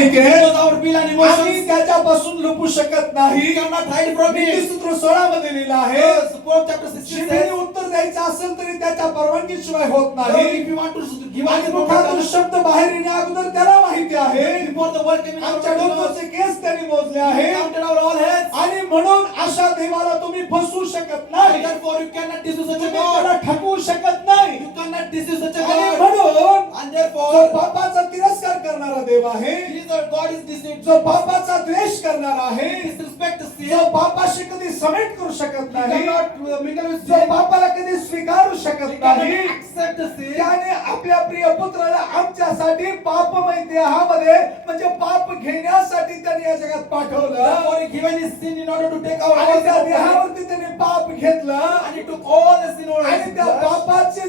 माहितीये Because our will and आम्ही emotions त्याच्यापासून लपू शकत नाही. cannot hide from it. नीतिसूत्र 16 मध्ये लिहिलं आहे Yes, Proverbs chapter 16 शिवीने says, उत्तर द्यायचं असेल तरी त्याच्या परवानगीशिवाय होत "Lord, नाही. if you want to give आणि us मुखातून the शब्द बाहेर येण्या अगोदर त्याला माहिती आहे. before the word came in our आमच्या mouth, डोक्याचे केस त्यांनी मोजले He आहे counted our all heads. आणि म्हणून अशा देवाला तुम्ही फसवू शकत And नाही. therefore you cannot deceive such a तुम्ही God. त्याला ठकवू शकत नाही. You cannot deceive such a आणि God. म्हणून And जो therefore, पापाचा तिरस्कार करणारा देव आहे, He is our God is deceived. जो पापाचा द्वेष करणारा आहे, Disrespect sin. जो पापाशी कधी समेट करू शकत He नाही, cannot mingle with जो sin. पापाला कधी स्वीकारू He शकत cannot नाही, accept the sin. त्याने आपल्या प्रिय पुत्राला आमच्यासाठी पापमय देहामध्ये म्हणजे पाप घेण्यासाठी त्याने या जगात पाठवलं Therefore, He given His sin in order to take our आणि all त्या sin. देहावरती त्याने पाप घेतलं And He took all the sin over आणि His त्या flesh. पापाची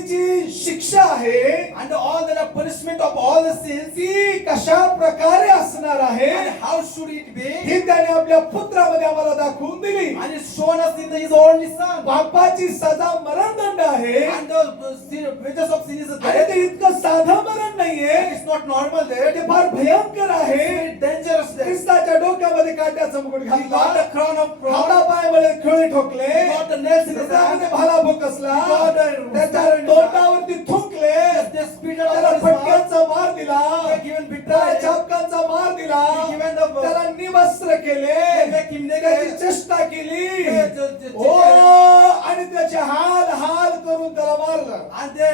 जी शिक्षा आहे And all the punishment of all the sins. ती कशा प्रकारे असणार आहे And how should it be? ही त्याने आपल्या पुत्रामध्ये आम्हाला दाखवून दिली. And it's shown us in His only Son. पापाची सजा मरणदंड आहे And the sin, wages of sin is आणि death. ते इतकं साधं मरण नाहीये, It's not normal there. ते फार भयंकर आहे. Very dangerous there. ख्रिस्ताच्या डोक्यामध्ये काट्याचा मुकुट He got घातला, the crown of thorns. हातापायामध्ये खिळे ठोकले, He got the nails in his हृदयामध्ये hands. भाला भोकसला, त्याच्या तोंडावरती थुंकले, They spit out त्याला of his mouth. फटक्यांचा मार दिला, They given त्याला betrayal. चापकांचा मार दिला, They given the त्याला निवस्त्र केले, They make him naked. त्याची चेष्टा केली, They- ओ आणि त्याचे हाल हाल करून त्याला मारलं. And they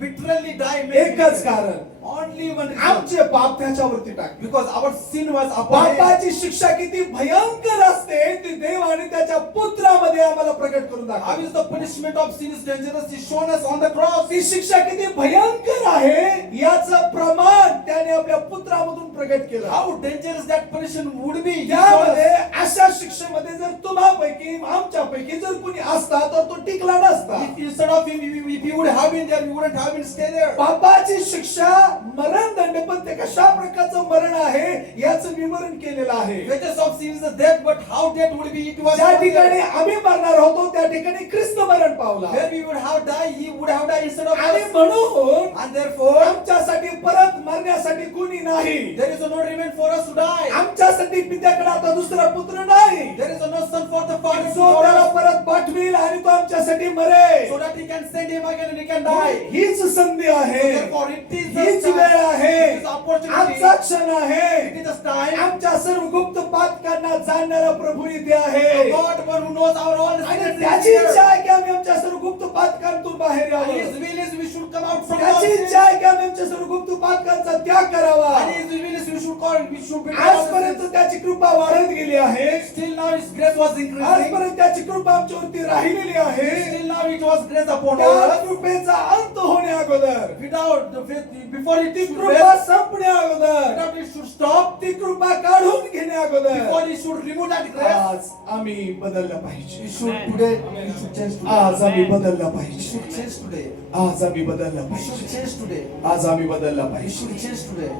literally die. एकच कारण, Only one reason. आमचे पाप त्याच्यावरती टाकले. Because our sin was upon him. पापाची शिक्षा किती भयंकर असते ती देव आणि त्याच्या पुत्रामध्ये आम्हाला प्रकट करून How दाखवली. is the punishment of sin is dangerous? He shown us on the cross. ती शिक्षा किती भयंकर आहे याचं प्रमाण त्याने आपल्या पुत्रामधून प्रकट केलं. How dangerous that punishment would be. He showed त्यामध्ये us. अशा शिक्षेमध्ये जर तुम्हापैकी आमच्यापैकी जर कोणी असता तर तो टिकला नसता. If instead of him, if he would have been there, we wouldn't have been stay there. पापाची शिक्षा मरणदंड, पण ते कशा प्रकारचं मरण आहे याचं विवरण केलेलं आहे. Wages of sin is the death, but how death would be? It was ज्या not ठिकाणी there. आम्ही मरणार होतो त्या ठिकाणी ख्रिस्त मरण पावला Where we would have died, he would have died instead of आणि us. म्हणून And therefore, आमच्यासाठी परत मरण्यासाठी कोणी नाही. there is no remain for us to die. आमच्यासाठी पित्याकडे आता दुसरा पुत्र नाही There is no son for the Father जो for त्याला us, परत पाठवील आणि तो आमच्यासाठी मरेल. so that he can send him again and he can die. हीच संधी आहे, Therefore, it is the हीच chance, वेळ आहे, it is opportunity, आजचा क्षण आहे. it is the time. आमच्या सर्व गुप्त पातकांना जाणणारा प्रभू इथे The आहे God, one who knows our all आणि secrets, is त्याची here. इच्छा आहे की आम्ही आमच्या सर्व गुप्त पातकांतून बाहेर And यावं. His will is we should come out from त्याची our इच्छा sins. आहे की आम्ही आमच्या सर्व गुप्त पातकांचा त्याग करावा. And His will is we should call, we should be आजपर्यंत त्याची कृपा वाढत गेली आहे. Still now His grace was increasing. आजपर्यंत त्याची कृपा आमच्यावरती राहिलेली आहे. Still now it was grace upon त्या us. कृपेचा अंत होणे अगोदर, Without the faith, before it ती should कृपा rest, संपणे अगोदर, without it should stop, ती कृपा काढून घेणे अगोदर before it should remove that grace. आज आम्ही बदललं पाहिजे. We should today, we should change today. आज आम्ही बदललं We पाहिजे. should change today. आज आम्ही बदललं We should पाहिजे. change today. आज आम्ही बदललं We पाहिजे. should change today.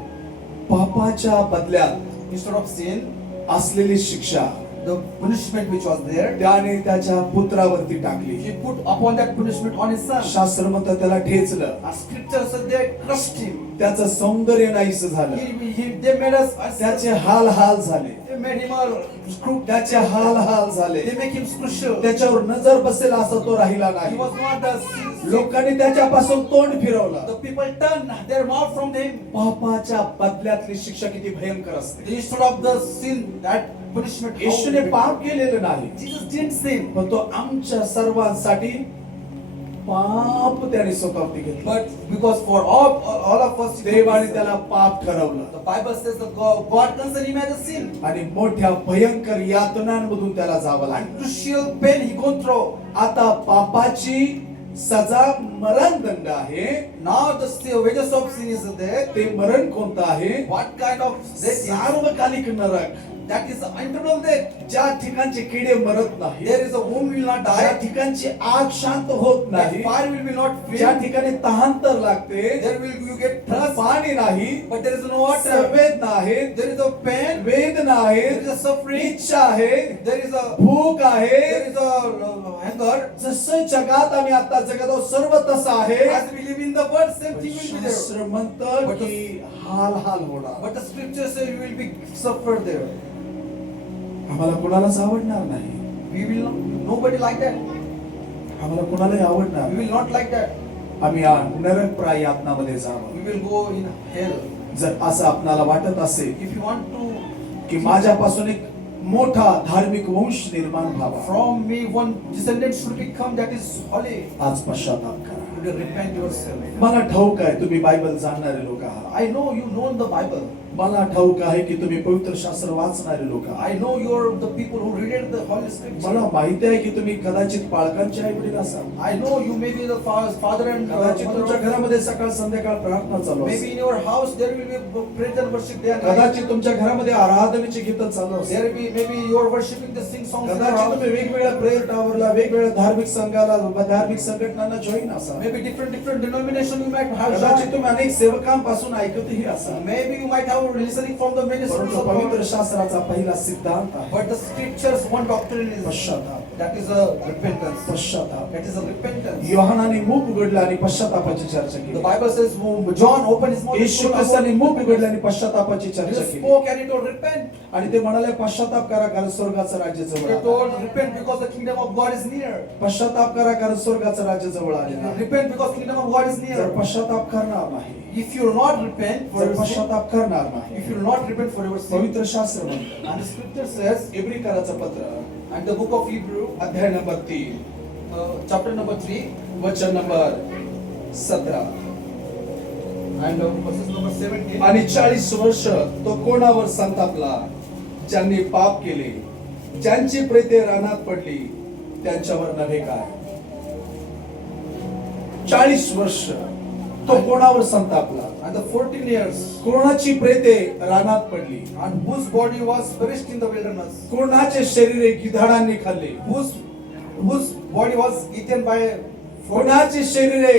पापाच्या बदल्यात Instead of sin, असलेली शिक्षा the punishment which was there, त्याने त्याच्या पुत्रावरती टाकली. He put upon that punishment on His Son. शास्त्र म्हणतं त्याला ठेचलं, As Scripture said, they crushed Him. त्याचं सौंदर्य नाहीस झालं, They made us. त्याचे हाल हाल झाले, They made Him a screw. त्याचे हाल हाल झाले. They make Him crucial. त्याच्यावर नजर बसेल असा तो राहिला He नाही. was not the sin. लोकांनी त्याच्यापासून तोंड फिरवलं. The people turned their mouth from Him. पापाच्या बदल्यातली शिक्षा किती भयंकर असते. Instead of the sin, that punishment. येशूने पाप केलेलं नाही, Jesus didn't sin, पण तो आमच्या सर्वांसाठी पाप त्याने स्वतःवरती घेतलं. but because for all of us, देवाने त्याला पाप ठरवलं the Bible says that God considered Him as a sin. आणि मोठ्या भयंकर यातनांमधून त्याला जावं लागलं. And crucial pain He gone through. आता पापाची सजा मरणदंड आहे. Now the wages of sin is there. ते मरण कोणतं आहे? What kind of death is सार्वकालिक Narak. that? Is internal death. ज्या ठिकाणचे किडे मरत नाही, There is a womb will not ज्या die. ठिकाणची आग शांत होत That नाही, fire will be not ज्या filled. ठिकाणी तहानतर लागते, There will you get thirst. पाणी नाही, but there is no water. संवेदना आहेत, There is a pain, वेदना there आहेत, is a suffering, इच्छा आहे, there is a भूक आहे. there is a hunger. जसं जगात आम्ही आता जगत आहोत सर्व तसं आहे. As we live in the world, same thing will be there. शास्त्र म्हणतं की हाल हाल होणार. But the scripture says you will be suffered there. आम्हाला कोणालाच आवडणार नाही. We will not, nobody like that. आम्हाला कोणालाही आवडणार We नाही. will not like that. आम्ही या नरकप्राय यातनामध्ये जावं. We will go in hell. जर असं आपणाला वाटत असेल If you want to, की माझ्यापासून एक मोठा धार्मिक वंश निर्माण व्हावा, from me one descendant should become that is holy, आज पश्चाताप करा. you will repent yourself. मला ठाऊक आहे तुम्ही बायबल जाणणारे लोक आहात. I know you know the Bible. मला ठाऊक आहे की तुम्ही पवित्र शास्त्र वाचणारे लोक आहात. I know you're the people who read the Holy मला Scripture. माहिती आहे की तुम्ही कदाचित पालकांचे आई वडील असाल. I know you may be the father and कदाचित तुमच्या mother. घरामध्ये सकाळ संध्याकाळ प्रार्थना चालू Maybe असेल. in your house there will be praise and worship day and night. कदाचित तुमच्या घरामध्ये आराधनेची गीतं चालू असेल. There will be maybe you're worshiping the sing songs in your कदाचित house. तुम्ही वेगवेगळ्या प्रेयर टावरला, वेगवेगळ्या धार्मिक संघाला, धार्मिक संघटनांना जॉईन असाल. Maybe different denomination you might have कदाचित joined. तुम्ही अनेक सेवकांपासून ऐकतही असाल. Maybe you might have listening from the ministers परंतु of पवित्र God. शास्त्राचा पहिला सिद्धांत आहे But the scriptures one doctrine is पश्चाताप. that is a repentance. पश्चाताप. That is a repentance. योहानाने मुख उघडलं आणि पश्चातापाची चर्चा The केली. Bible says John opened his mouth. येशू ख्रिस्ताने मुख उघडलं आणि पश्चातापाची He चर्चा केली. spoke and he told repent. आणि ते म्हणाले पश्चाताप करा कारण स्वर्गाचं राज्य जवळ He आलं. told repent because the kingdom of God is near. पश्चाताप करा कारण स्वर्गाचं राज्य जवळ आलेलं आहे. Repent because kingdom of God is जर near. पश्चाताप करणार नाही, If you will not repent for जर your sin, पश्चाताप करणार नाही, if you will not repent for your sin, पवित्र शास्त्र म्हणतं, and the scripture says, इब्रिकराचं पत्र and the book of Hebrew, अध्याय नंबर 3 chapter number 3, वचन नंबर 17 and verses number 17. आणि 40 वर्ष तो कोणावर संतापला, ज्यांनी पाप केले, ज्यांची प्रेते रानात पडली, त्यांच्यावर नव्हे काय. 40 वर्ष तो कोणावर संतापला, And the 14 years, कोणाची प्रेते रानात पडली, and whose body was perished in the wilderness, कोणाचे शरीरे गिधाडांनी खाल्ले, whose body was eaten by कोणाची शरीरे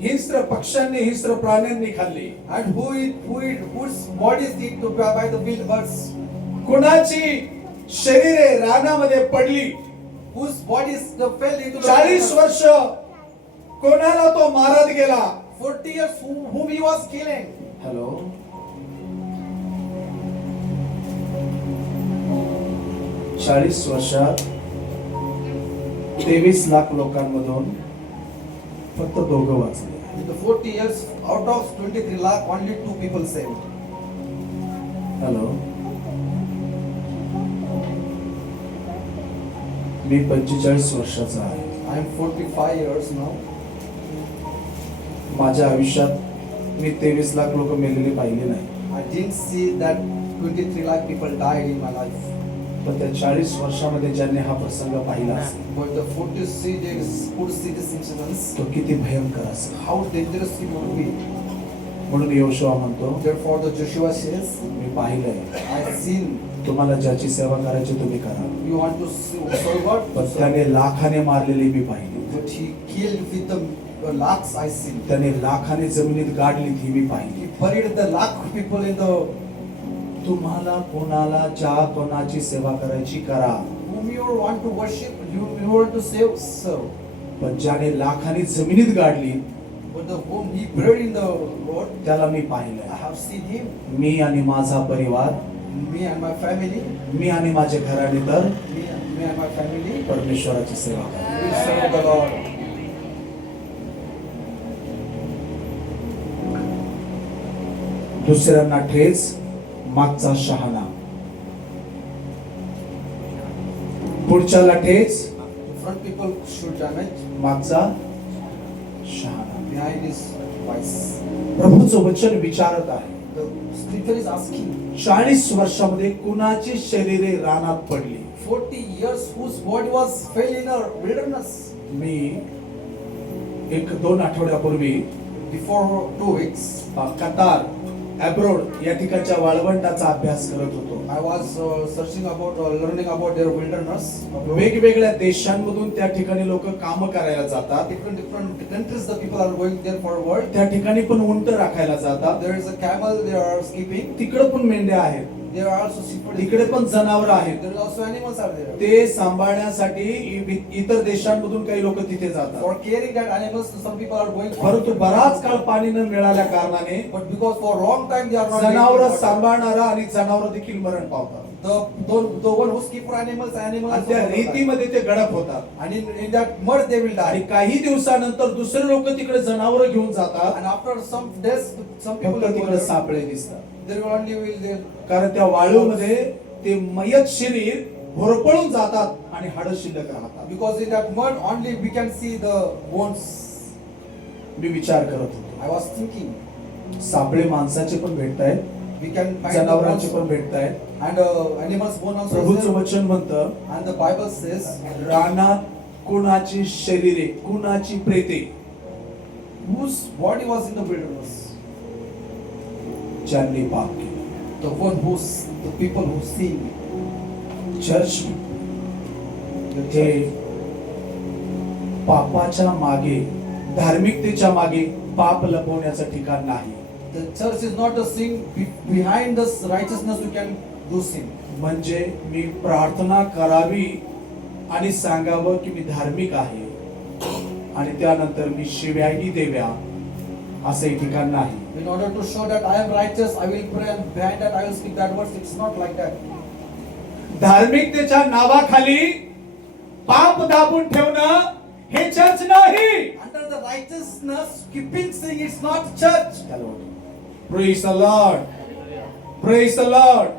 हिंस्र पक्ष्यांनी, हिंस्र प्राण्यांनी खाल्ली, and whose body is eaten by the wild birds, कोणाची शरीरे रानामध्ये पडली. whose bodies fell into the 40 वर्ष कोणाला तो मारत गेला. 40 years whom he was killing. Hello, 40 वर्षात 23 लाख लोकांमधून फक्त दोघं वाचले. In the 40 years, out of 23 lakh, only 2 people saved. Hello, मी 45 वर्षाचा आहे. I am 45 years now. माझ्या आयुष्यात मी 23 लाख लोक मेलेले पाहिले नाही. I didn't see that 23 lakh people died in my life. पण त्या 40 वर्षामध्ये ज्यांनी हा प्रसंग पाहिला असेल, But the 40 this incidents, तो किती भयंकर असेल. how dangerous it would be. म्हणून योशुआ म्हणतो, Therefore, the Joshua says, मी पाहिलंय, I seen. तुम्हाला ज्याची सेवा करायची तुम्ही करा. You want to serve God? पण त्याने लाखाने मारलेली मी पाहिली. But he killed with the lakhs. I seen. त्याने लाखाने जमिनीत गाडली ती मी पाहिली. He buried the lakh people in the. तुम्हाला कोणाला ज्या कोणाची सेवा करायची करा, Whom you want to worship, you want to serve. पण ज्याने लाखाने जमिनीत गाडली But the whom he buried in the road, त्याला मी I पाहिलंय. have seen him. मी आणि माझा परिवार, Me and my family. मी आणि माझे घराणे तर Me and my family. परमेश्वराची सेवा करा. We will serve the Lord. दुसऱ्यांना ठेच, मागचा शहाणा. पुढच्याला ठेच, Front people should damage. मागचा शहाणा. Behind is wise. प्रभूचं वचन विचारत आहे, The scripture is asking. 40 वर्षामध्ये कुणाची शरीरे रानात पडली. 40 years whose body was fell in a wilderness. मी 1-2 आठवड्यापूर्वी Before 2 weeks, कतार अब्रोड या ठिकाणच्या वाळवंटाचा अभ्यास करत होतो. I was searching about, learning about their wilderness. वेगवेगळ्या देशांमधून त्या ठिकाणी लोक काम करायला जातात. Different countries, the people are going there for work. त्या ठिकाणी पण उंट राखायला जातात. There is a camel they are keeping. तिकडे पण मेंढ्या आहेत. There are also sheep. तिकडे पण जनावर आहेत. There is also animals are there. ते सांभाळण्यासाठी इतर देशांमधून काही लोक तिथे जातात. For caring that animals, some people are going. परंतु बराच काळ पाणी न मिळाल्या कारणाने But because for a long time they are not. जनावर getting water. सांभाळणारा आणि जनावर देखील मरण पावतात. The one who's keep for animals आणि also त्या die. रेतीमध्ये ते गडप होतात. And in that mud they will आणि die. काही दिवसानंतर दुसरे लोक तिकडे जनावर घेऊन जातात. And after some days, some people फक्त will go तिकडे there. सापळे दिसतात. There will only will there. कारण त्या वाळूमध्ये ते मयत शरीर होरपळून जातात आणि हाडं शिल्लक राहतात. Because in that mud only we can see the bones. मी विचार करत होतो, I was thinking सापळे माणसाचे पण भेटतायत, we can find the जनावरांचे bones पण भेटतायत. and animals bone also is प्रभूचं there. वचन म्हणतं, And the Bible says रानात कुणाची शरीरे, कुणाची प्रेते, whose body was in the wilderness. ज्यांनी पाप केले. The one who's the people who sin. Church हे पापाच्या मागे, धार्मिकतेच्या मागे पाप लपवण्याचं ठिकाण नाही. The church is not a sin. Behind this righteousness you can do sin. म्हणजे मी प्रार्थना करावी आणि सांगावं की मी धार्मिक आहे आणि त्यानंतर मी शिव्याही देव्या असं ठिकाण नाही. In order to show that I am righteous, I will pray, and behind that I will speak bad words. It's not like that. धार्मिकतेच्या नावाखाली पाप दाबून ठेवणं हे चर्च नाही. Under the righteousness, keeping sin, it's not church. Praise the Lord. Praise the Lord.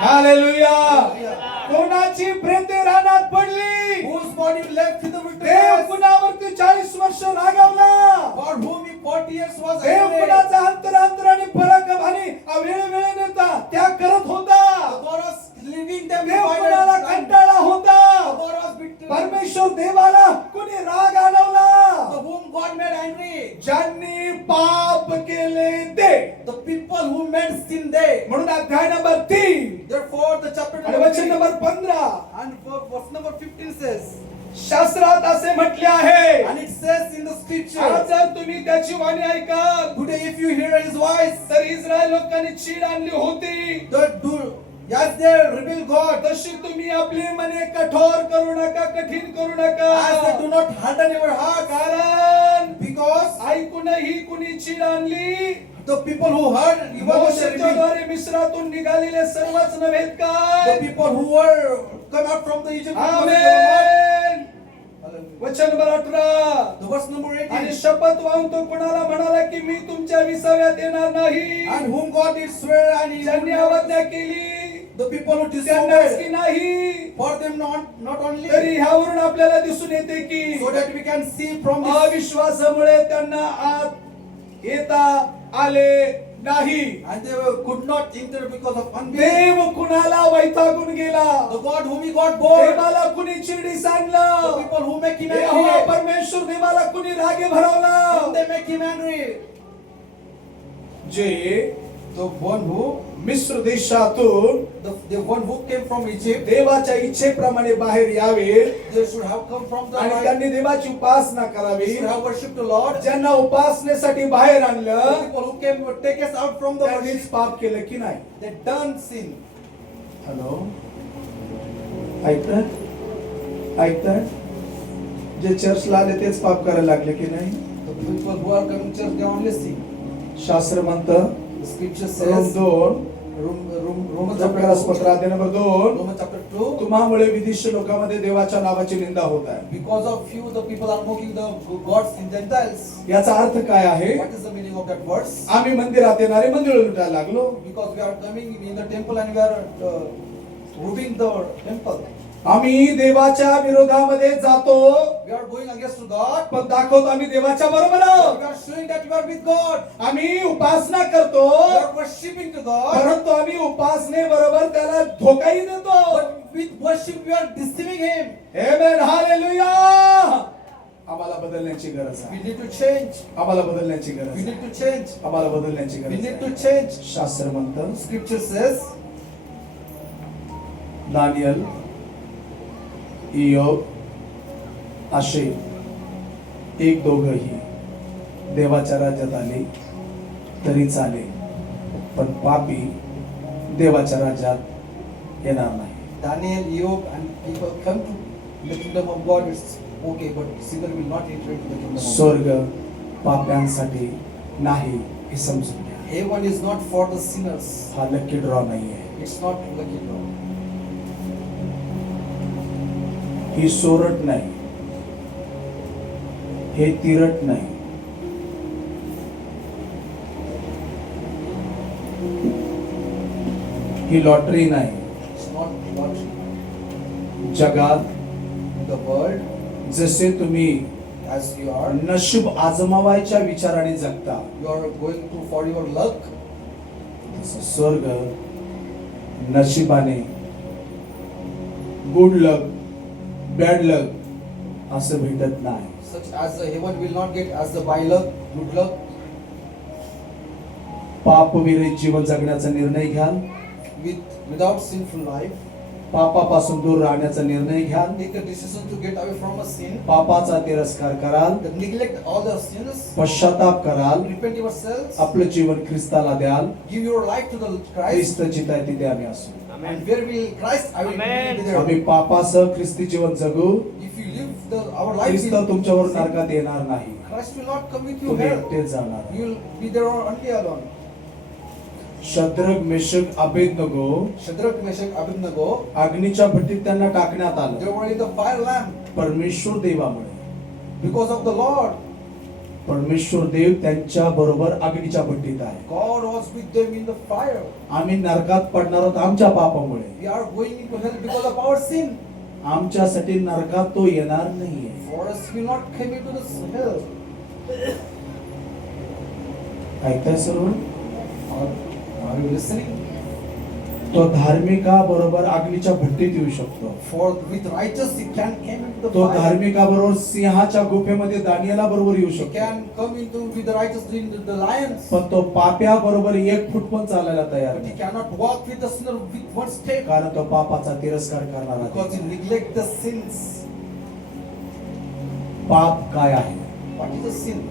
Hallelujah. कोणाची प्रेते रानात पडली. Whose body left in the Dev wilderness? कुणावरती 40 वर्ष रागावला. For whom he 40 years was Dev angry. कुणाचा अंतरांतराने फरक आणि वेळेवेळेने त्या करत होता. God was leaving them. Dev by कुणाला that time. कंटाळा होता. God was bitter. परमेश्वर देवाला कुणी राग आणवला. To whom God made angry. ज्यांनी पाप केले ते. The people who made sin they. म्हणून अध्याय नंबर 3 Therefore the chapter आणि number वचन 3 number 15 and verse number 15 says, शास्त्रात असे म्हटले आहे. and it says in the आज scripture, जर तुम्ही त्याची वाणी ऐकाल today if you hear his voice, तर इस्रायल लोकांनी चीड आणली होती. yes, they rebel God. तशी तुम्ही आपली मने कठोर करू नका, कठीण करू नका. As they do not harden your heart, कारण because ऐकूनही कुणी चीड आणली. the people who heard, even though they मोशेच्या rebelled, द्वारे मिस्रातून निघालेले सर्वच नव्हेत the काय. people who were come out from the Egypt. आमेन. वचन नंबर 18 The verse number आणि 18, शपथ वाहून तो कुणाला म्हणाला की मी तुमच्या विसाव्यात येणार नाही. and whom God did swear, and he ज्यांनी अवज्ञा केली the people who त्यांनाच की disobeyed, नाही. for them not only, तरी ह्यावरून आपल्याला दिसून येते की so that we can see from this, अविश्वासामुळे त्यांना आत येता आले नाही. and they could not enter because of unbelief. देव कुणाला वैतागून गेला. The God whom he got bored, देवाला कुणी चिरडी the सांडलं. people who make him Jehovah angry, परमेश्वर देवाला कुणी रागे भरवला. whom they make him angry. जे The one who, मिस्र देशातून the one who came from Egypt, देवाच्या इच्छेप्रमाणे बाहेर यावे they should have come from the आणि right, त्यांनी देवाची उपासना they करावी. should have worshipped the Lord. ज्यांना उपासनेसाठी बाहेर The आणलं people who came would take us out from the त्यांनीच worship. पाप केलं की नाही. They done sin. हॅलो, ऐकतात ऐकतात जे चर्चला आले तेच पाप करायला लागले की नाही. The people who are coming to church, they only sin. शास्त्र म्हणतं The scripture Rome says, 2 Romans chapter 2, अध्याय नंबर 2 Romans chapter 2, तुम्हामुळे विदेशी लोकांमध्ये देवाच्या नावाची निंदा होत आहे. because of you, the people are mocking the gods in Gentiles. याचा अर्थ काय आहे. What is the meaning of that verse? आम्ही मंदिरात येणारे मंदिर लुटायला लागलो. Because we are coming in the temple and we are robbing the temple. आम्ही देवाच्या विरोधामध्ये जातो We are going against God. पण दाखवतो आम्ही देवाच्या बरोबर आहोत. We are showing that we are with God. आम्ही उपासना करतो We are worshipping to God. परंतु आम्ही उपासने बरोबर त्याला धोकाही देतो. But with worship we are deceiving Him. Amen, hallelujah. आम्हाला बदलण्याची गरज We आहे. need to change. आम्हाला बदलण्याची We गरज need आहे. to change. आम्हाला बदलण्याची We गरज need to आहे. change. शास्त्र म्हणतं Scripture says, दानियल, इयोब असे एक दोघही देवाच्या राज्यात आले तरी चालेल, पण पापी देवाच्या राज्यात येणार नाही. Daniel, Job, and people come to the kingdom of God. It's okay, but sinner will not enter into the kingdom of God. स्वर्ग पाप्यांसाठी नाही हे समजून घ्या. Heaven is not for the sinners. हा लकी ड्रॉ नाहीये. It's not lucky draw. ही सोरट नाही, हे तिरट नाही, ही लॉटरी नाही. It's not lottery. जगात In the world, जसे तुम्ही as you are, नशीब आजमावायच्या विचाराने जगता, you are going to for your luck. तसं स्वर्ग नशिबाने गुड लक बॅड लक असं भेटत नाही. Such as the heaven will not get as the by luck, good luck. पापविरहित जीवन जगण्याचा निर्णय घ्याल, Without sinful life, पापापासून दूर राहण्याचा निर्णय घ्याल, take a decision to get away from a sin. पापाचा तिरस्कार कराल, That neglect all the sins. पश्चाताप कराल, Repent yourselves. आपलं जीवन ख्रिस्ताला द्याल. Give your life to the Christ. ख्रिस्त जिथे आहे तिथे आम्ही असू. And where will Christ? I will Amen. be there. आम्ही पापासह ख्रिस्ती जीवन जगू. If you live our life, ख्रिस्त तुमच्यावर नरकात येणार नाही. Christ will not come with you तुम्ही here. एकटेच जाणार. You will be there only alone. Shadrach Meshach Abednego Shadrach, Meshach, Abednego, अग्नीच्या भट्टीत त्यांना टाकण्यात they आलं. were in the fire lamp परमेश्वर देवामुळे. because of the Lord. परमेश्वर देव त्यांच्या बरोबर अग्नीच्या भट्टीत आहे. God was with them in the fire. आम्ही नरकात पडणार आहोत आमच्या पापामुळे. We are going into hell because of our sin. आमच्यासाठी नरकात तो येणार नाहीये. For us, we will not come into this hell. ऐकताय सर्व? Are you listening? तो धार्मिका बरोबर अग्नीच्या भट्टीत येऊ शकतो. For with righteous, he can come into the तो fire. धार्मिका बरोबर सिंहाच्या गुफेमध्ये दानियेला बरोबर येऊ He शकतो. can come into with the righteous in the lions. पण तो पाप्या बरोबर एक फूट पण चालायला तयार But he नाही. cannot walk with the sinner with one step कारण तो पापाचा तिरस्कार करणारा because he Dev. neglect the sins. पाप काय आहे? What is the sin?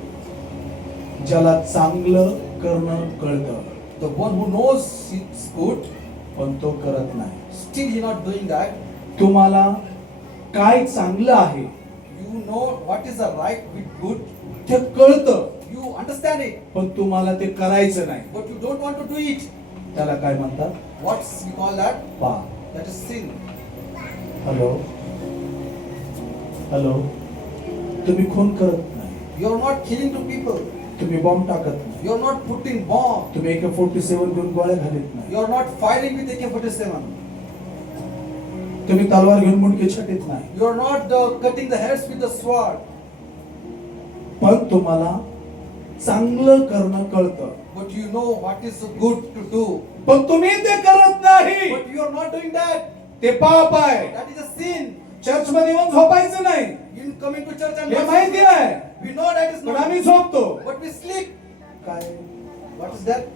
ज्याला चांगलं करणं कळतं The one who knows it's good, पण तो करत नाही. still he not doing that. तुम्हाला काय चांगलं आहे You know what is the right with good. ते कळतं, You understand it, पण तुम्हाला ते करायचं नाही. but you don't want to do it. त्याला काय म्हणतात? What's we call that? पाप. That is sin. Hello hello, तुम्ही खून करत नाही, You are not killing two people. तुम्ही बॉम्ब टाकत नाही, You are not putting bomb. तुम्ही AK-47 घेऊन गोळ्या घालीत नाही, You are not firing with AK-47. तुम्ही तलवार घेऊन मुंडके छाटीत नाही. You are not cutting the heads with the sword. पण तुम्हाला चांगलं करणं कळतं, But you know what is good to do. पण तुम्ही ते करत नाही. But you are not doing that. ते पाप आहे. That is a sin. Church मध्ये येऊन झोपायचं नाही, In coming to church and हे माहिती आहे, we know that is पण not. आम्ही झोपतो. But we sleep. काय What is that?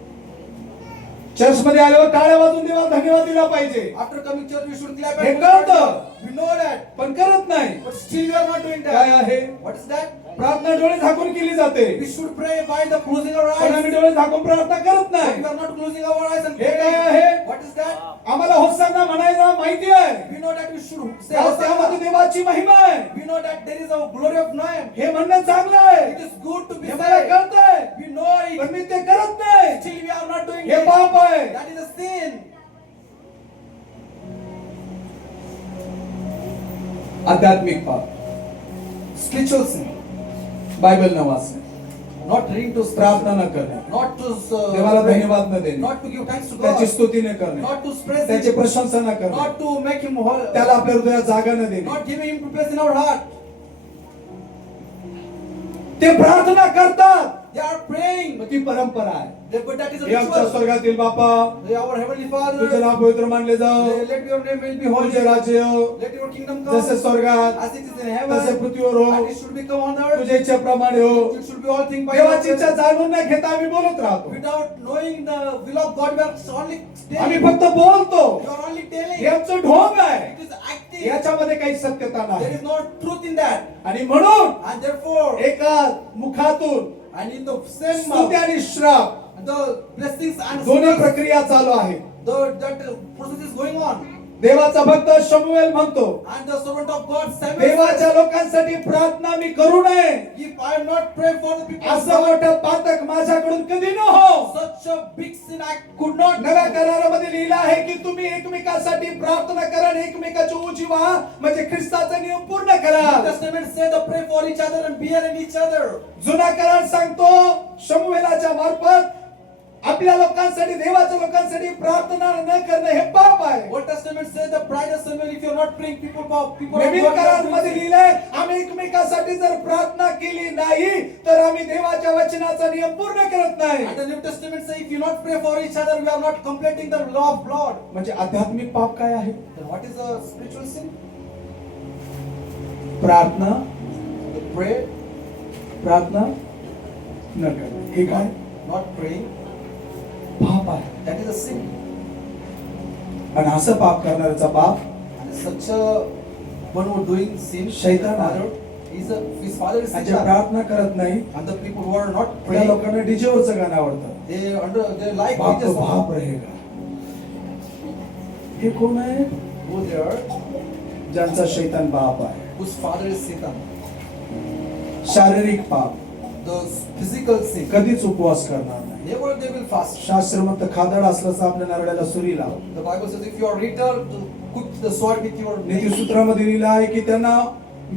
चर्च मध्ये आल्यावर टाळ्या वाजून देवाला धन्यवाद दिला पाहिजे, After coming church, we should clap हे and कळतं. we know that. पण करत नाही. But still we are not doing काय that. आहे? What is that? प्रार्थना डोळे झाकून केली जाते, We should pray by the closing our पण आम्ही eyes. डोळे झाकून प्रार्थना करत But we नाही. are not closing our eyes and हे काय praying. आहे? What is that? आम्हाला होसांना म्हणायला माहिती आहे, We know that we should say कारण त्यामध्ये Hosanna. देवाची महिमा आहे. We know that there is a glory of name. हे म्हणणं चांगलं आहे, It is good to be हे मला said. कळतंय, We know पण it. मी ते करत नाही. Still we are not doing हे it. पाप आहे. That is a sin. आध्यात्मिक पाप, Spiritual sin. बायबल न वाचणे, Not reading to प्रार्थना न करणे, Not to देवाला pray. धन्यवाद न देणे, Not to give thanks to त्याची God. स्तुती न करणे, Not to praise त्याची Him. प्रशंसा न करणे, Not to make Him whole. त्याला आपल्या हृदयात जागा न देणे. Not giving Him to place in our heart. ते प्रार्थना करतात, They are praying. मग ती परंपरा आहे. But that is a हे आमच्या ritual. स्वर्गातील बापा, Our Heavenly तुझे Father, नाव पवित्र मानले जाओ, let your name will be holy. तुझे राज्य येवो, Let your kingdom come जसे स्वर्गात as it is in तसे heaven. पृथ्वीवर हो, And it should become on earth. तुझ्या इच्छेप्रमाणे हो. It should be all things by your देवाची इच्छा will. जाणून न घेता आम्ही बोलत राहतो. Without knowing the will of God, we are only आम्ही telling. फक्त बोलतो. You are only हे telling. आमचं ढोंग आहे. It is acting. याच्यामध्ये काही सत्यता There नाही. is no truth in that. आणि म्हणून And therefore, एका मुखातून and in the same स्तुती mouth, आणि श्राप the blessings and दोन्ही curses, प्रक्रिया चालू आहे. that process is going on. देवाचा भक्त शमूएल म्हणतो, And the servant of God, Samuel, देवाच्या says, लोकांसाठी प्रार्थना मी करू नये, if I am not praying for the people of असं God, मोठं पातक माझ्याकडून कधी न हो. such a big sin I could not नव्या do. करारामध्ये लिहिलं आहे की तुम्ही एकमेकांसाठी प्रार्थना करा आणि एकमेकाची उजीवा म्हणजे ख्रिस्ताचा नियम पूर्ण करा. The Testament says to pray for each other and bear in each other. जुना करार सांगतो शमूएलाच्या मार्फत आपल्या लोकांसाठी, देवाच्या लोकांसाठी प्रार्थना न करणं हे पाप आहे. Old Testament says the bride of Samuel, if you are not praying people of God, Naveen you are करारामध्ये doing sin. लिहिलंय आम्ही एकमेकांसाठी जर प्रार्थना केली नाही तर आम्ही देवाच्या वचनाचा नियम पूर्ण करत नाही. And the New Testament says if you not pray for each other, we are not completing the law of God. म्हणजे आध्यात्मिक पाप काय आहे? Then what is a spiritual sin? प्रार्थना The pray, प्रार्थना न करणं हे काय not praying, पाप आहे. that is a sin. आणि असं पाप करणाऱ्याचा बाप And such a one who doing sin, शैतान father, आहे. his father is आणि जे Satan. प्रार्थना करत नाही And the people who are not त्या praying, लोकांना डीजेवरचं गाणं आवडतं. they like बाप तो Jesus. बाप रहेगा. हे कोण आहे? Who they are, ज्यांचा शैतान बाप आहे. whose father is Satan. शारीरिक पाप The physical sin. कधीच उपवास करणार नाही. Never they will fast. शास्त्र म्हणतं खादड असल्यास आपल्या नारळाला सुरी लाव. The Bible says if you are reader, put the sword with your neck. नीतिसूत्रामध्ये लिहिलं आहे की त्यांना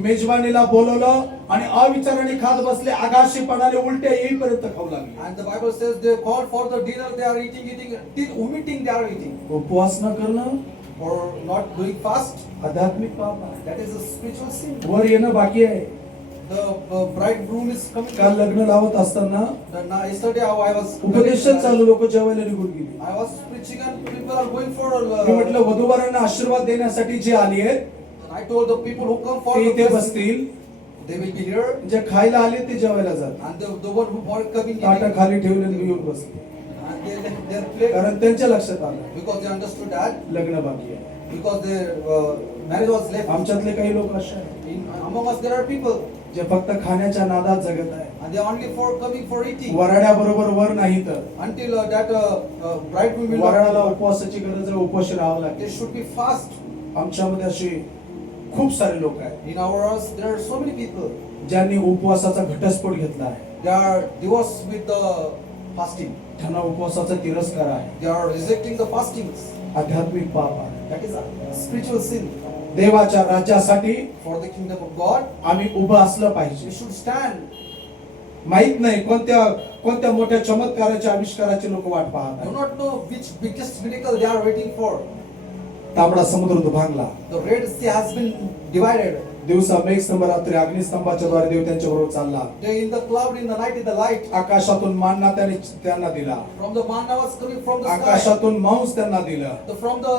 मेजवानीला बोलवलं आणि अविचाराने खात बसले, आगाशीपणाने उलट्या येईपर्यंत खाऊ लागले. And the Bible says they called for the dinner, they are eating, till vomiting they are eating. उपवास न करणं Or not doing fast, आध्यात्मिक पाप आहे. that is a spiritual sin. वर येणं बाकी आहे. The bridegroom is coming. काल लग्न लावत असताना Yesterday I was उपदेशन चालू, लोक जेवायला निघून गेली. I was preaching and people are going for मी म्हटलं वधूवरांना आशीर्वाद देण्यासाठी जे आली आहेत I told the people who come for ते the इथे blessing, बसतील, they will be here. जे खायला आले ते जेवायला जातात. And the one who are coming in, ताटं खाली ठेवले आणि येऊन बसले. and they left their plate कारण त्यांच्या लक्षात आलं because they understood that, लग्न बाकी आहे. because their marriage was left. आमच्यातले काही लोक असे आहेत Among us there are people जे फक्त खाण्याच्या नादात जगत आहे. and they are only for coming for eating वराड्या बरोबर वर नाही तर until that bridegroom will वराडाला not. उपवासाची गरज आहे, उपाशी राहावं They लागेल. should be fast. आमच्यामध्ये असे खूप सारे लोक आहेत In ours there are so many people. ज्यांनी उपवासाचा घटस्फोट घेतला आहे. They are divorced with the fasting. त्यांना उपवासाचा तिरस्कार आहे. They are rejecting the fastings. आध्यात्मिक पाप आहे. That is a spiritual sin. देवाच्या राज्यासाठी For the kingdom of God, आम्ही उभं असलं we पाहिजे. should stand. माहित नाही कोणत्या मोठ्या चमत्काराच्या आविष्काराचे लोक वाट पाहत Do आहेत. not know which biggest miracle they are waiting for. तांबडा समुद्र दुभांगला, The Red Sea has been divided. दिवसा मेघस्तंभ, रात्री अग्निस्तंभाच्या द्वारे देव त्यांच्या बरोबर चालला. Day in the cloud, in the night in the light. आकाशातून मानना त्यांना दिला. From the manna was coming from the sky. आकाशातून मांस त्यांना दिलं. From the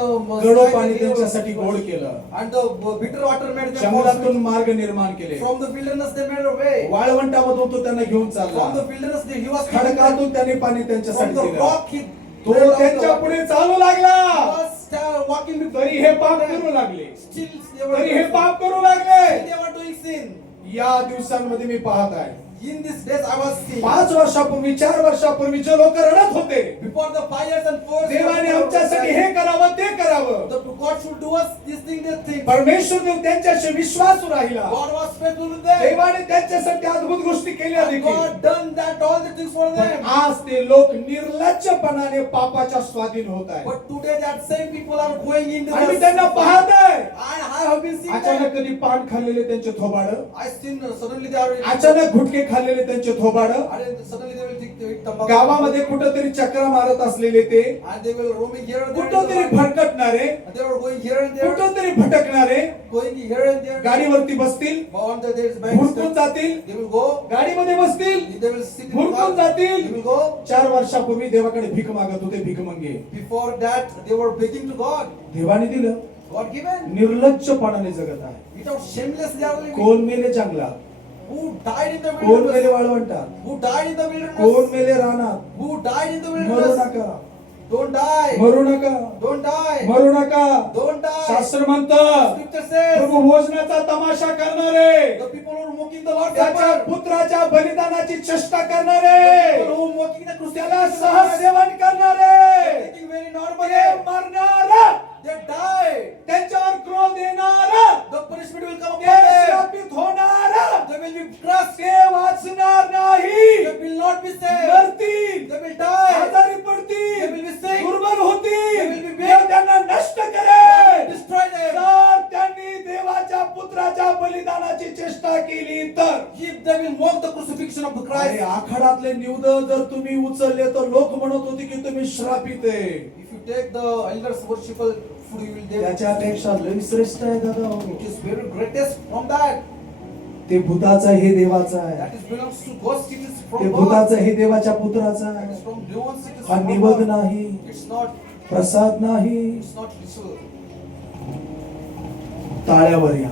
गडो sky, पाणी the त्यांच्यासाठी गोड केलं. and the bitter water made them जंगलातून fall. मार्ग निर्माण केले. From the wilderness they made a way. वाळवंटामधून तो त्यांना घेऊन From the चालला. wilderness he was taken. खडकातून त्यांनी पाणी From त्यांच्यासाठी the दिलं. rock he तो त्यांच्या पुढे चालू लागला. was walking with तरी हे पाप करू लागले. still they were तरी हे पाप करू लागले. they were doing sin. या दिवसांमध्ये मी पाहत आहे, In these days I was seeing. 5 वर्षापूर्वी 4 वर्षापूर्वी जे लोक रडत होते, Before the 5 years and 4 years. देवाने आमच्यासाठी हे करावं ते करावं, The God should do us this thing, that thing. परमेश्वर देव त्यांच्याशी विश्वासू राहिला. God was faithful with them. देवाने त्यांच्यासाठी अद्भुत गोष्टी केल्या And देखील. God done that all the things for पण them. आज ते लोक निर्लज्जपणाने पापाच्या स्वाधीन होत आहेत. But today that same people are going into आणि the त्यांना पाहत आहे. I have been seeing अचानक that. कधी पान खाल्लेले त्यांचे थोबाड, I seen suddenly they are अचानक गुटखे खाल्लेले त्यांचे थोबाड, And then suddenly they will eat tobacco. गावामध्ये कुठंतरी चक्र मारत असलेले ते, And they will roaming here and there. कुठंतरी भटकटणारे, And they were going here and there. कुठंतरी भटकणारे, Going here and there. गाडीवरती बसतील, On the days भुरकून जातील, they will go. गाडीमध्ये बसतील, They will sit in the भुरकून car. जातील. They will go. 4 वर्षापूर्वी देवाकडे भीक मागत होते भिकमंगे. Before that, they were begging to God. देवाने दिलं. God given. निर्लज्जपणाने जगत आहे. Without shameless they are living. कोण मेले जंगलात, Who died in the कोण मेले wilderness? वाळवंटात, Who died in the कोण wilderness? मेले रानात. Who died in the मरू wilderness? नका, Don't die. मरू नका, Don't die. मरू नका. Don't die. शास्त्र म्हणतं, Scripture says प्रभू भोजनाचा तमाशा करणारे, the people who are mocking the Lord's त्याच्या Supper, पुत्राच्या बलिदानाची चेष्टा the करणारे, people who are mocking the त्याला crucifixion, सहज सेवन करणारे, taking very ते normally, मरणार, they die. त्यांच्यावर क्रोध येणार, The punishment will come ते upon them. श्रापित होणार, They will be crushed. ते वाचणार नाही, They will not be saved. मरतील, They will die. आजारी They पडतील, will be sick. दुर्बल होतील, They will be weak. देव त्यांना नष्ट They करेल. will destroy them. जर त्यांनी देवाच्या पुत्राच्या बलिदानाची चेष्टा केली तर. If they will mock the crucifixion of the अरे Christ. आखाडातले निवद जर तुम्ही उचलले तर लोक म्हणत होते की तुम्ही श्रापित आहे. If you take the elders worshipful food, you will they will- त्याच्यापेक्षा लई श्रेष्ठ आहे दादा. It is very greatest from that. ते भूताचं हे देवाचं आहे, That is belongs to ghost. It is ते from God. भूताचं हे देवाच्या पुत्राचं That आहे. is from demons. It is हा from निवद God. नाही, It's not. प्रसाद नाही. It's not ritual. ताळ्यावर या,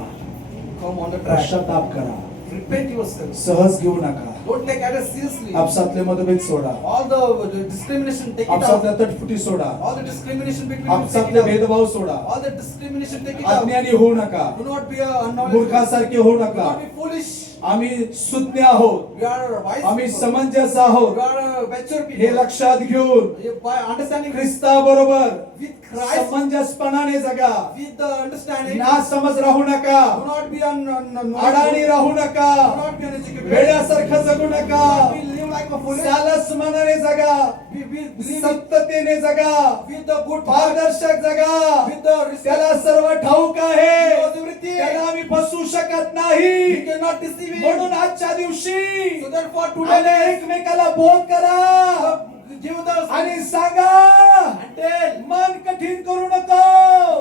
Come on the track. पश्चाताप करा, Repent yourself. सहज घेऊ नका. Don't take others seriously. आपसातले मतभेद सोडा, All the discrimination, take it out. आपसातल्या तटफुटी soda, All the discrimination between you, take आपसातले it out. भेदभाव सोडा. All the discrimination, take it out. अज्ञानी होऊ नका, Do not be a unknowledgeable. मूर्खासारखे होऊ Do नका. not be foolish. आम्ही सुज्ञ आहोत, We are wise आम्ही people. समंजस आहोत. We are mature हे people. लक्षात घेऊन By understanding ख्रिस्ताबरोबर with Christ, समंजसपणाने जगा. with the understanding, ना समज राहू नका, do not be अडाणी राहू नका, do not be uneducated. वेड्यासारखं जगू नका, We live like a foolish. सालस मनाने जगा, We live with सत्यतेने जगा, the good heart, पारदर्शक जगा. with the respect. त्याला सर्व ठाऊक आहे, He knows everything. त्याला आम्ही फसवू शकत We नाही. cannot deceive him. म्हणून आजच्या दिवशी So therefore आणि today, एकमेकाला बोध करा give the आणि सांगा, and tell. मन कठीण करू Do नको,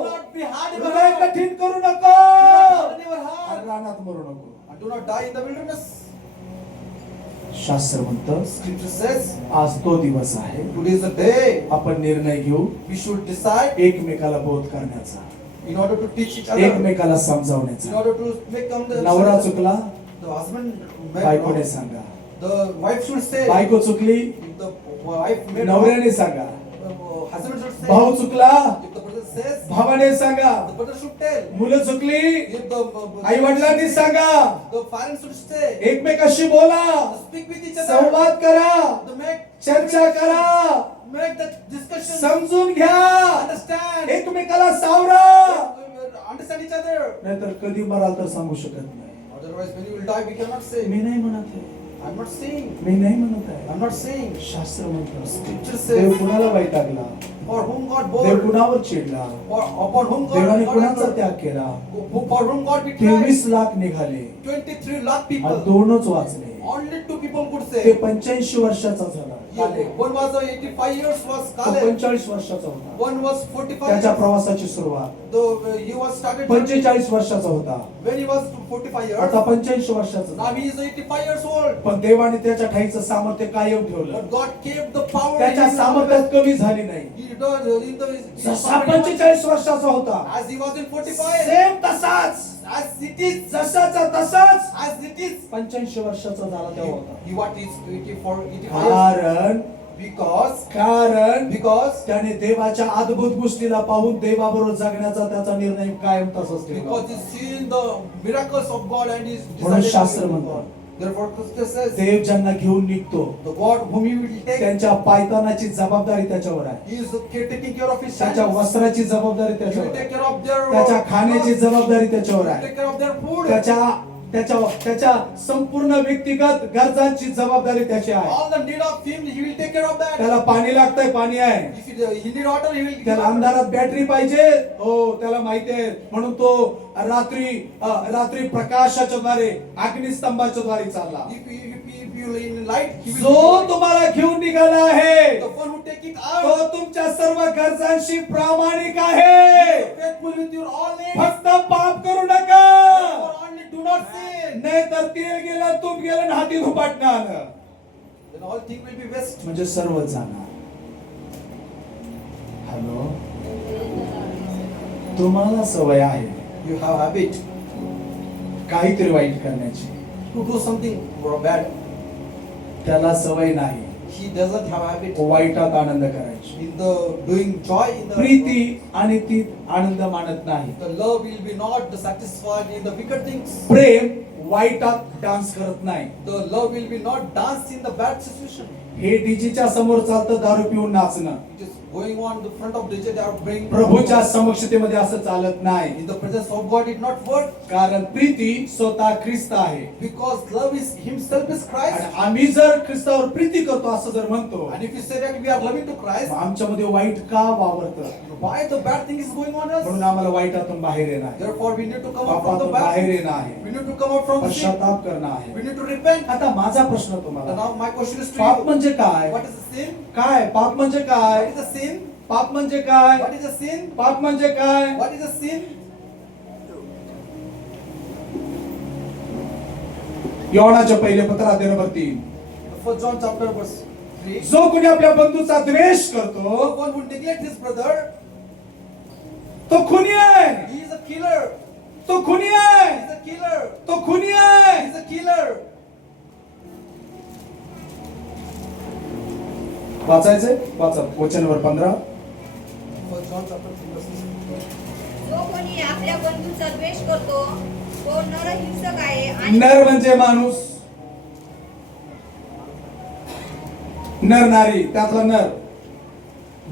not be hard in your हृदय heart. कठीण करू Do नको, not harden your heart. आणि रानात मरू नको. And do not die in the wilderness. शास्त्र म्हणतं Scripture says, आज तो दिवस आहे, today is the day. आपण निर्णय घेऊ We should decide एकमेकाला बोध करण्याचा, in order to teach each other, एकमेकाला in समजावण्याचा. order to make them the नवरा चुकला, the husband made बायकोने wrong. सांगा. The wife should say, बायको चुकली, if the wife made wrong, नवऱ्याने सांगा. the husband should say, भाऊ चुकला, if the brother says, भावाने सांगा. the brother should tell, मुलं चुकली, if the आई वडिलांनी सांगा. the parents should say, एकमेकाशी बोला, speak with each other, संवाद करा, to make चर्चा करा, make the discussion, समजून घ्या, understand, एकमेकाला सावरा. understand each other. नाहीतर कधी मराल तर सांगू शकत नाही. Otherwise, when you will die, we cannot say. मी नाही म्हणत आहे, I'm not saying. मी नाही म्हणत आहे. I'm not saying. शास्त्र म्हणतं Scripture देव says, कुणाला वैतागला, for whom God Dev bore, कुणावर चिडला, or upon whom देवाने God कुणाचा anger, त्याग केला. for whom God betrayed. 23 lakh निघाले 23 lakh आणि people. 2च वाचले. Only 2 people could ते say. 85 वर्षाचा झाला. One was 85 years was तो Caleb. 45 वर्षाचा होता. One was 45 त्याच्या years. प्रवासाची सुरुवात Though he was started 45 वर्षाचा होता, when he was 45 years. आता 85 वर्षाचा Now झाला. he is 85 years old. पण देवाने त्याच्या ठाईचं सामर्थ्य कायम ठेवलं. But God kept the power in त्याच्या his सामर्थ्यात कमी झाली नाही. He does in the जसा 45 वर्षाचा होता, as he was in 45. Same तसाच, As it is. जसाचा तसाच As it is. 85 वर्षाचा झाला तेव्हा होता. He what is 84, 85 years. कारण Because त्याने देवाच्या अद्भुत गोष्टीला पाहून देवाबरोबर जगण्याचा त्याचा निर्णय कायम तसाच ठेवला. because he's seen the miracles of God and he's म्हणून decided शास्त्र to live with म्हणतं, God. Therefore Scripture says, देव ज्यांना घेऊन निघतो the God whom he will take, त्यांच्या पायतानाची जबाबदारी त्याच्यावर आहे, he is taking care of his त्याच्या sandals. वस्त्राची जबाबदारी He will त्याच्यावर take आहे, care of their त्याच्या खाण्याची clothes. जबाबदारी त्याच्यावर He will आहे, take care of their food. त्याच्या त्याच्या त्याच्या संपूर्ण व्यक्तिगत गरजांची जबाबदारी त्याची आहे. All the need of him, he will take care of that. त्याला पाणी लागतंय, पाणी आहे. If he need water, he will give त्याला water. अंधारात बॅटरी पाहिजे, हो त्याला माहिती आहे, म्हणून तो रात्री प्रकाशाच्या द्वारे अग्निस्तंभाच्या द्वारे चालला. If he you in light, he will जो be light. तुम्हाला घेऊन निघाला आहे The one who take it तो out, तुमच्या सर्व गरजांशी प्रामाणिक आहे. faithful with your all needs. फक्त पाप करू नका, Therefore only do not sin. नाही तर तेल गेलं, तूप गेलं आणि हाती धुपाटणार, Then all things will be waste. म्हणजे सर्व जाणार. हॅलो, तुम्हाला सवय आहे You have habit काहीतरी वाईट करण्याची, to do something bad. त्याला सवय नाही He doesn't have habit वाईटात आनंद करायची. in the doing joy in the Preeti आणि ती आनंद मानत नाही. The love will be not satisfied in the wicked things. प्रेम वाईटात डान्स करत नाही. The love will be not dance in the bad situation. हे डीजेच्या समोर चालतं दारू पिऊन नाचणं. It is going on the front of the DJ. They are bringing प्रभूच्या समक्षतेमध्ये असं चालत नाही. in the presence of God. It not work कारण प्रीती स्वतः ख्रिस्त आहे because love is Himself is आणि Christ. आम्ही जर ख्रिस्तावर प्रीती करतो असं जर म्हणतो, And if you say that we are loving to Christ, आमच्यामध्ये वाईट का वावरतं, why the bad thing is going on us? म्हणून आम्हाला वाईटातून बाहेर येणं आहे, Therefore we need to come out from the पापातून bad. बाहेर येणं आहे, We need to come out from sin. पश्चाताप करणं आहे. We need to repent. आता माझा प्रश्न And तुम्हाला, now my question is to पाप you. म्हणजे काय? What is the sin? काय पाप म्हणजे काय? What is the sin? पाप म्हणजे काय? What is the sin? पाप म्हणजे काय? What is the sin? योहानाच्या पहिले पत्र अध्याय number 3. First John chapter verse 3. जो कोणी आपल्या बंधूचा द्वेष The करतो one who neglects his brother, तो खुनी आहे, he is a killer. तो खुनी He आहे, is a killer. तो खुनी आहे. He is a killer. वाचायचंय, वाचा वचन number 15. First John chapter 3 verse 6. जो कोणी आपल्या बंधूचा द्वेष करतो तो नरहिंसक आहे आणि नर म्हणजे माणूस, नर नारी त्यातला नर.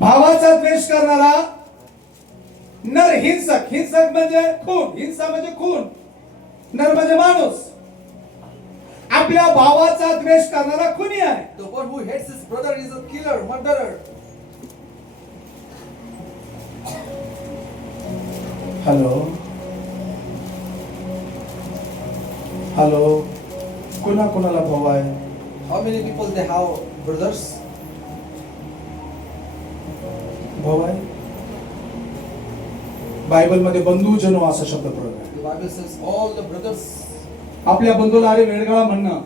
भावाचा द्वेष करणारा नर हिंसक. हिंसक म्हणजे खून, हिंसा म्हणजे खून, नर म्हणजे माणूस. आपल्या भावाचा द्वेष करणारा खुनी आहे. The one who hates his brother is a killer, murderer. Hello hello, कुणा कुणाला भाऊ आहे? How many people they have brothers? भाऊ आहे. बायबल मध्ये बंधू जनो असा शब्द प्रयोग आहे. The Bible says all the brothers. आपल्या बंधूला अरे वेडगाळा म्हणणं,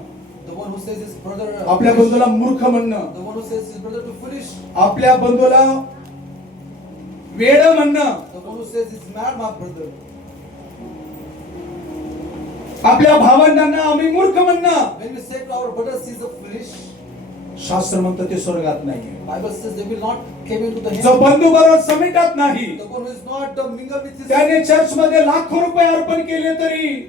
The one who says his brother. आपल्या foolish. बंधूला मूर्ख म्हणणं, The one who says his brother to foolish. आपल्या बंधूला वेड म्हणणं, The one who says he's mad, my brother. आपल्या भावंडांना आम्ही मूर्ख म्हणणं. When we say to our brothers he's a foolish, शास्त्र म्हणतं ते स्वर्गात नाही. Bible says they will not come into the जो heaven. बंधू बरोबर समिटात नाही, The one who is not mingled with his. त्याने चर्च मध्ये लाखो रुपये अर्पण केले तरी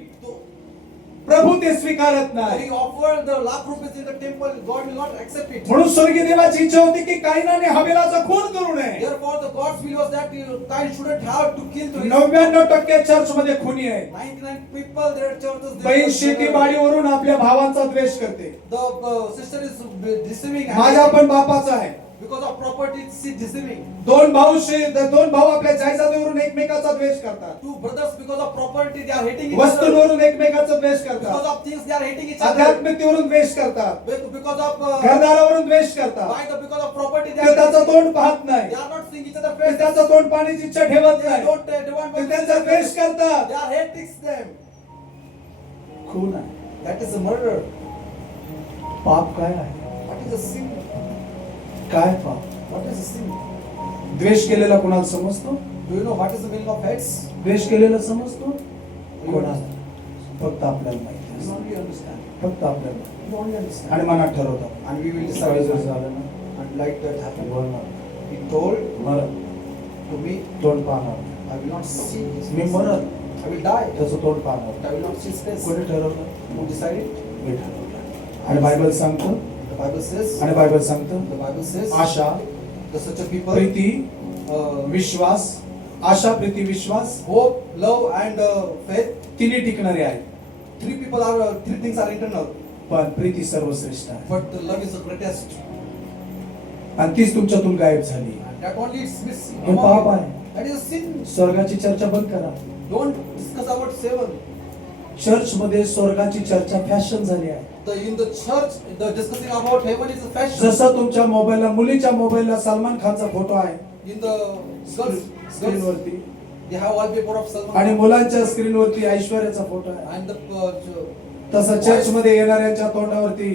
प्रभू ते स्वीकारत नाही. He offered the lakh rupees in the temple, God will not accept it. म्हणून स्वर्गीय देवाची इच्छा होती की कायनाने हबेलाचा खून करू नये. Therefore the God's will was that Cain shouldn't have to kill to his. 99% church मध्ये खुनी आहे. 99 people there churches. बहीण शेतीबाडीवरून आपल्या भावांचा द्वेष करते. The sister is deceiving. माझा पण बापाचा आहे. Because of property, she deceiving. दोन भाऊ आपल्या जायदादीवरून एकमेकाचा द्वेष करतात. Two brothers because of property they are hating each other. वस्तूंवरून एकमेकाचा द्वेष Because करतात. of things they are hating each other. आध्यात्मिकतेवरून द्वेष करतात. Because of घरदारावरून द्वेष करतात. because of property they ते are. त्याचं तोंड पाहत नाही. They are not seeing each other ते face. त्याचं तोंड पाहण्याची इच्छा ठेवत They नाही. don't ते त्यांचा द्वेष करतात. They are hating them. खून आहे. That is a murder. पाप काय आहे? What is a sin? काय पाप? What is a sin? द्वेष केलेला कोणाला समजतो? Do you know what is the meaning of hates? द्वेष केलेला समजतो कोणाला? फक्त आपल्याला माहिती You असतं. only understand. फक्त आपल्याला. You only understand. आणि मनात ठरवतात. And we will सवय जर decide. झालं ना, And like that happened. बोलणार. He told मरण. to me, तोंड पाहणार. I will not see his me face. मरण. I will die. त्याचं तोंड पाहणार. But I will not see his face. कोणी ठरवलं? Who decided? मी ठरवलं. आणि बायबल सांगतो, The Bible says. आणि बायबल सांगतो, The Bible says. आशा, The such a people. प्रीती, विश्वास, आशा, प्रीती, विश्वास, Hope, love, and faith. तिन्ही टिकणारे आहेत. Three things are eternal. पण प्रीती सर्वश्रेष्ठ आहे. But the love is the greatest. आणि तीच तुमच्यातून गायब झाली. And that only is missing. हे पाप आहे. That is a sin. स्वर्गाची चर्चा बंद करा. Don't discuss about seven. Church मध्ये स्वर्गाची चर्चा फॅशन झाली आहे. In the church, the discussing about heaven is a fashion. जसं तुमच्या मोबाईलला, मुलीच्या मोबाईलला सलमान खानचा फोटो आहे In the girls, स्क्रीनवरती, they have wallpaper of Salman आणि Khan. मुलांच्या स्क्रीनवरती ऐश्वर्याचा फोटो आहे. And तसं चर्च मध्ये येणाऱ्यांच्या तोंडावरती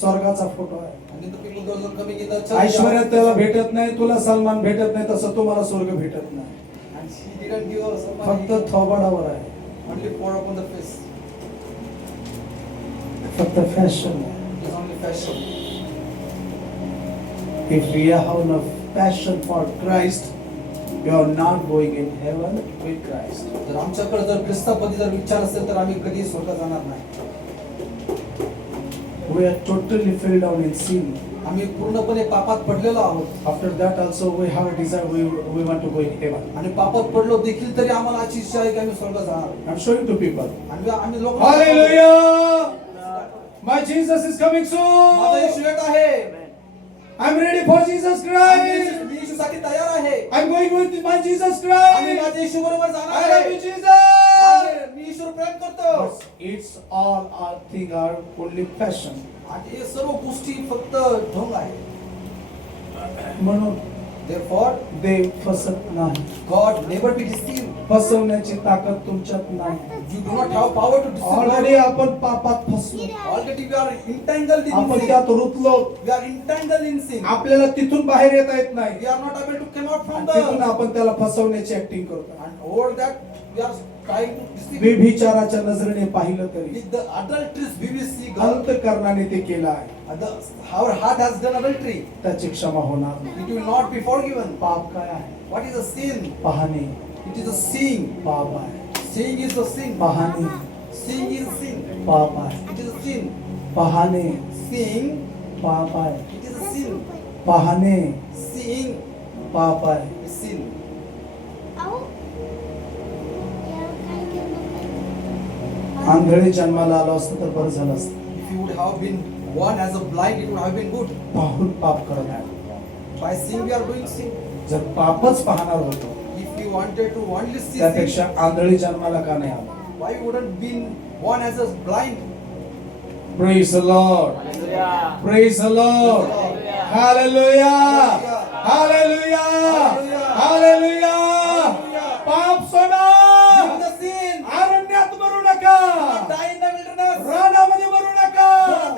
स्वर्गाचा फोटो आहे. and the people those are coming in the church. Aishwarya त्याला भेटत नाही, तुला सलमान भेटत नाही, तसं तुम्हाला स्वर्ग भेटत नाही. And she didn't give us फक्त Salman. थोबाडावर आहे, Only pour upon the face. फक्त fashion. It is only fashion. If we have no passion for Christ, we are not going in heaven with Christ. जर आमच्याकडे जर ख्रिस्ताप्रती जर विचार असेल तर आम्ही कधी स्वर्गात जाणार नाही. We are totally filled down in sin. आम्ही पूर्णपणे पापात पडलेलो आहोत. After that also we have a desire, we want to go in heaven. आणि पापात पडलो देखील तरी आम्हाला अशी इच्छा आहे की आम्ही स्वर्गात जाणार. I'm showing to people. आम्ही लोक Hallelujah! My Jesus is coming माझा soon. येशू येत आहे. I'm ready for Jesus Christ. मी येशूसाठी तयार आहे. I'm going with my Jesus आम्ही Christ. माझ्या येशू बरोबर जाणार I love आहे. you, Jesus. मी येशूवर प्रेम करतो. But it's all our thing are only passion. आणि हे सर्व गोष्टी फक्त ढोंग आहे. म्हणून Therefore, ते फसत नाही. God never be deceived. फसवण्याची ताकद तुमच्यात नाही. You do not have power to deceive. Already आपण पापात फसलो, Already we are entangled in आपण sin. त्यात रुतलो, We are entangled in sin. आपल्याला तिथून बाहेर येता येत नाही. We are not able to come out from आणि तिथून the. आपण त्याला फसवण्याची ऍक्टिंग करतो. And over that, we are trying to deceive. व्यभिचाराच्या नजरेने पाहिलं तरी With the adulteress BBC girl, अंतःकरणाने ते केलं आहे, our heart has done adultery. त्याची क्षमा होणार नाही. It will not be forgiven. पाप काय आहे? What is a sin? पाहणे It is a sin. पाप आहे. Seeing is a sin. पाहणे Seeing is sin. पाप आहे. It is a sin. पाहणे Seeing, पाप आहे. it is a sin. पाहणे Seeing पाप आहे. is sin. आंधळे जन्माला आलो असतं तर बरं झालं असतं. If you would have been born as a blind, it would have been good. पाहून पाप करत आहे. By seeing, we are doing sin. जर पापच पाहणार होतो, If we wanted to only see sin, त्यापेक्षा आंधळी जन्माला का नाही आलो? why wouldn't been born as a blind? Praise the Lord. Praise the Lord. Hallelujah. Hallelujah. Hallelujah. पाप सोडा. Leave the sin. अरण्यात मरू नका. Die in the wilderness. रानामध्ये मरू नका.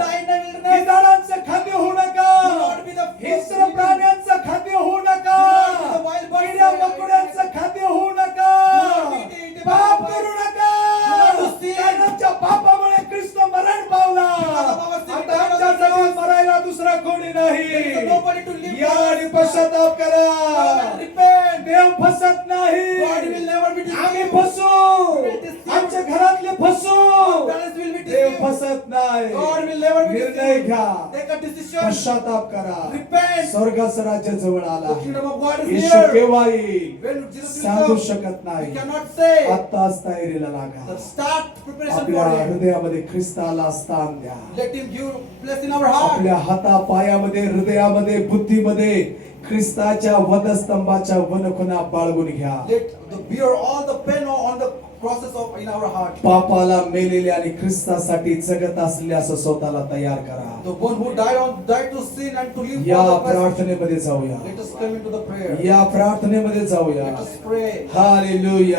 Die in the wilderness. गिधाडांचं खाद्य होऊ नका. Do not be the हिंस्र प्राण्यांचं खाद्य होऊ नका. Do not be the wild birds. किड्या मकोड्यांचं खाद्य होऊ नका. Do not be the पाप करू नका. Do not sin. कारण आमच्या पापामुळे ख्रिस्त मरण पावला. आता आमच्या जवळ मरायला दुसरा कोणी There is नाही. nobody to live या for. आणि पश्चाताप करा. Repent. देव फसत नाही. God will never be deceived. आम्ही फसू, आमच्या घरातले फसू, Parents will be Dev deceived. फसत नाही. God will never be निर्णय deceived. घ्या, Take a decision. पश्चाताप करा. Repent. स्वर्गाचं राज्य जवळ आला The kingdom of God is Yeshu near. केव्हा येईल When Jesus will सांगू come, शकत we नाही. cannot say. आत्ताच तयारीला लागा. So start preparation आपल्या for Him. हृदयामध्ये ख्रिस्ताला स्थान द्या. Let Him give place in our heart. आपल्या हाता पायामध्ये, हृदयामध्ये, बुद्धीमध्ये ख्रिस्ताच्या वधस्तंभाच्या वनखुणा बाळगून घ्या. Let the bear all the pain on the crosses of in our heart. पापाला मेलेले आणि ख्रिस्तासाठी जगत असलेले असं स्वतःला तयार करा. The one who died to sin and to live या for the Christ. प्रार्थनेमध्ये जाऊया. Let us come into the prayer. या प्रार्थनेमध्ये जाऊया. Let us pray. हालेलुया.